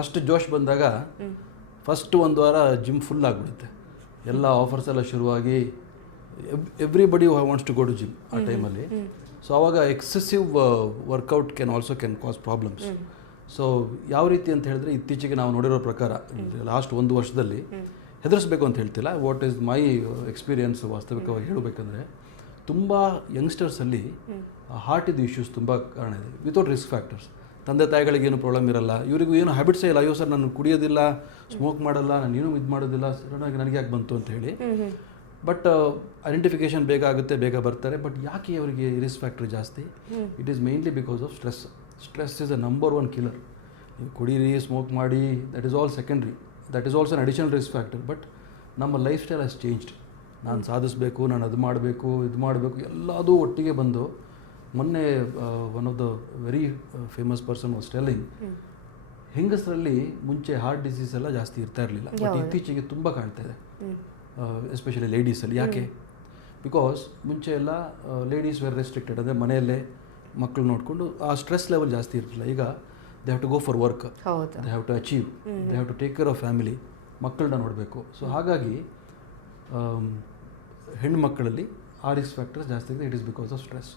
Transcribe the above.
First ಜೋಶ್ ಬಂದಾಗ first ಒಂದು ವಾರ ಜಿಮ್ ಫುಲ್ ಆಗಿಬಿಡುತ್ತೆ. ಎಲ್ಲ ಆಫರ್ಸ್ ಎಲ್ಲ ಶುರುವಾಗಿ everybody wants to go to gym ಆ ಟೈಮಲ್ಲಿ. ಸೊ ಆವಾಗ excessive workout can cause problems. So ಯಾವ ರೀತಿ ಅಂತ ಹೇಳಿದ್ರೆ, ಇತ್ತೀಚೆಗೆ ನಾವು ನೋಡಿರೋ ಪ್ರಕಾರ ಲಾಸ್ಟ್ ಒಂದು ವರ್ಷದಲ್ಲಿ, ಹೆದರಿಸ್ಬೇಕು ಅಂತ ಹೇಳ್ತಿಲ್ಲ, ವಾಟ್ ಈಸ್ ಮೈ ಎಕ್ಸ್ಪೀರಿಯನ್ಸ್ ವಾಸ್ತವಿಕವಾಗಿ ಹೇಳಬೇಕಂದ್ರೆ, ತುಂಬ ಯಂಗ್ಸ್ಟರ್ಸಲ್ಲಿ ಹಾರ್ಟಿದು ಇಶ್ಯೂಸ್ ತುಂಬ ಕಾರಣ ಇದೆ ವಿತೌಟ್ ರಿಸ್ಕ್ ಫ್ಯಾಕ್ಟರ್ಸ್. ತಂದೆ ತಾಯಿಗಳಿಗೇನು ಪ್ರಾಬ್ಲಮ್ ಇರಲ್ಲ, ಇವರಿಗೂ ಏನು ಹ್ಯಾಬಿಟ್ಸೇ ಇಲ್ಲ. ಅಯ್ಯೋ ಸರ್ ನಾನು ಕುಡಿಯೋದಿಲ್ಲ, ಸ್ಮೋಕ್ ಮಾಡಲ್ಲ, ನಾನು ಏನೂ ಇದು ಮಾಡೋದಿಲ್ಲ, ಸಡನ್ನಾಗಿ ನನಗೆ ಯಾಕೆ ಬಂತು ಅಂತ ಹೇಳಿ. ಬಟ್ ಐಡೆಂಟಿಫಿಕೇಷನ್ ಬೇಗ ಆಗುತ್ತೆ, ಬೇಗ ಬರ್ತಾರೆ. ಬಟ್ ಯಾಕೆ ಅವರಿಗೆ ರಿಸ್ಕ್ ಫ್ಯಾಕ್ಟರ್ ಜಾಸ್ತಿ? It is mainly because of stress. Stress is a number one killer. ನೀವು ಕುಡೀರಿ, ಸ್ಮೋಕ್ ಮಾಡಿ, that is all secondary. That is also an additional risk factor. But ನಮ್ಮ ಲೈಫ್ ಸ್ಟೈಲ್ ಹ್ಯಾಸ್ ಚೇಂಜ್ಡ್. ನಾನು ಸಾಧಿಸಬೇಕು, ನಾನು ಅದು ಮಾಡಬೇಕು, ಇದು ಮಾಡಬೇಕು, ಎಲ್ಲದೂ ಒಟ್ಟಿಗೆ ಬಂದು, ಮೊನ್ನೆ one of the very famous person was telling, ಹೆಂಗಸರಲ್ಲಿ ಮುಂಚೆ ಹಾರ್ಟ್ ಡಿಸೀಸ್ ಎಲ್ಲ ಜಾಸ್ತಿ ಇರ್ತಾ ಇರಲಿಲ್ಲ, ಬಟ್ ಇತ್ತೀಚೆಗೆ ತುಂಬ ಕಾಣ್ತಾ ಇದೆ, ಎಸ್ಪೆಷಲಿ ಲೇಡೀಸಲ್ಲಿ. ಯಾಕೆ? ಬಿಕಾಸ್ ಮುಂಚೆ ಎಲ್ಲ ಲೇಡೀಸ್ ವೇರ್ ರೆಸ್ಟ್ರಿಕ್ಟೆಡ್, ಅಂದರೆ ಮನೆಯಲ್ಲೇ ಮಕ್ಕಳು ನೋಡಿಕೊಂಡು ಆ ಸ್ಟ್ರೆಸ್ ಲೆವೆಲ್ ಜಾಸ್ತಿ ಇರ್ತಿಲ್ಲ. ಈಗ they have to go for work, they have to achieve, they have to take care of family, ಮಕ್ಕಳನ್ನ ನೋಡಬೇಕು. ಸೊ ಹಾಗಾಗಿ ಹೆಣ್ಣು ಮಕ್ಕಳಲ್ಲಿ ಆ ರಿಸ್ಕ್ ಫ್ಯಾಕ್ಟರ್ಸ್ ಜಾಸ್ತಿ ಇದೆ. It is because of stress.